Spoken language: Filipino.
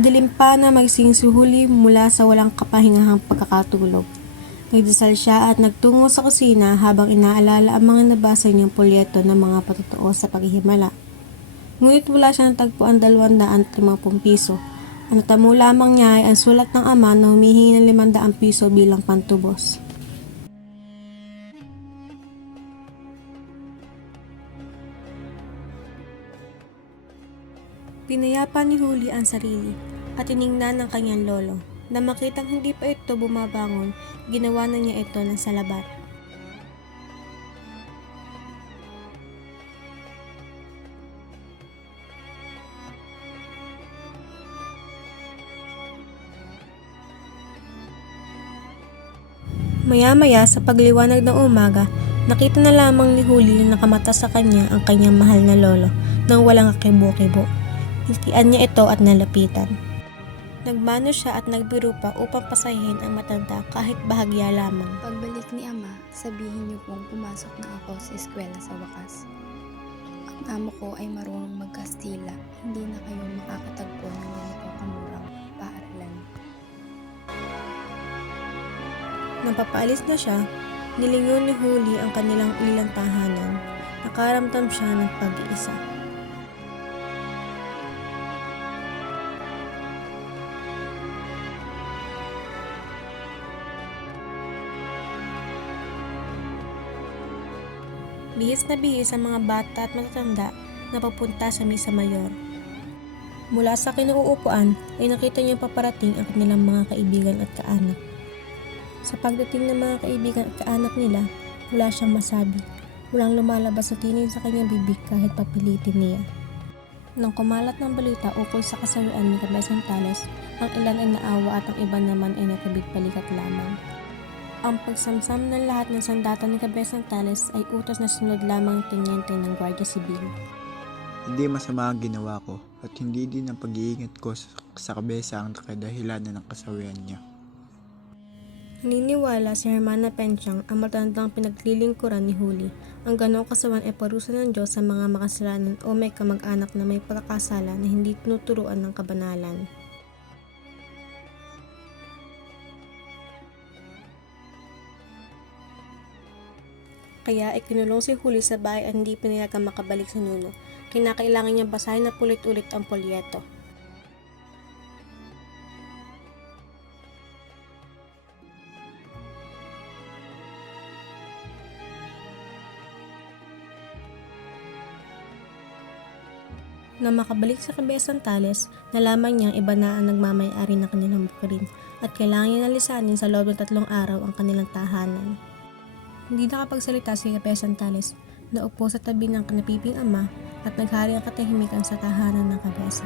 Madilim pa na magising si Huli mula sa walang kapahingahang pagkakatulog. Nagdasal siya at nagtungo sa kusina habang inaalala ang mga nabasa niyang polyeto ng mga patotoo sa paghihimala. Ngunit wala siyang tagpuan 250 piso. Ang natamo lamang niya ay ang sulat ng ama na humihingi ng 500 piso bilang pantubos. Pinayapa ni Huli ang sarili at tiningnan ng kanyang lolo. Na makitang hindi pa ito bumabangon, ginawa na niya ito ng salabat. Maya-maya sa pagliwanag ng umaga, nakita na lamang ni Huli na nakamata sa kanya ang kanyang mahal na lolo nang walang kakibo-kibo. Hintian niya ito at nalapitan. Nagmano siya at nagbiro pa upang pasahin ang matanda kahit bahagya lamang. Pagbalik ni ama, sabihin niyo pong pumasok na ako sa eskwela sa wakas. Ang amo ko ay marunong magkastila, hindi na kayo makakatagpo ng ganito kamurang paaralan. Nang papaalis na siya, nilingon ni Huli ang kanilang ilang tahanan. Nakaramdam siya ng pag-iisa. Bihis na bihis ang mga bata at matatanda na papunta sa Misa Mayor. Mula sa kinauupuan ay nakita niyang paparating ang kanilang mga kaibigan at kaanak. Sa pagdating ng mga kaibigan at kaanak nila, wala siyang masabi. Walang lumalabas sa tinig sa kanyang bibig kahit papilitin niya. Nang kumalat ng balita ukol sa kasawian ni Cabezon Tales, ang ilan ay naawa at ang iba naman ay natabig-balikat lamang. Ang pagsamsam ng lahat ng sandata ni Cabezon Tales ay utos na sunod lamang tenyente ng Guardia Civil. Hindi masama ang ginawa ko at hindi din ang pag-iingat ko sa kabesa ang kadahilanan ng kasawian niya. Naniniwala si Hermana Penchang ang matandang pinaglilingkuran ni Huli. Ang ganoong kasawan ay parusa ng Diyos sa mga makasalanan o may kamag-anak na may pagkakasala na hindi tinuturuan ng kabanalan. Kaya ikinulong si Huli sa bahay at hindi pinayagang makabalik sa nuno. Kinakailangan niya basahin na ulit-ulit ang polyeto. Na makabalik sa Cabezon Tales, nalaman niyang iba na ang nagmamay-ari ng kanilang bukirin at kailangan niya nalisanin sa loob ng 3 araw ang kanilang tahanan. Hindi nakapagsalita si Cabezon Tales, naupo sa tabi ng napiping ama at naghari ang katahimikan sa tahanan ng Cabeza.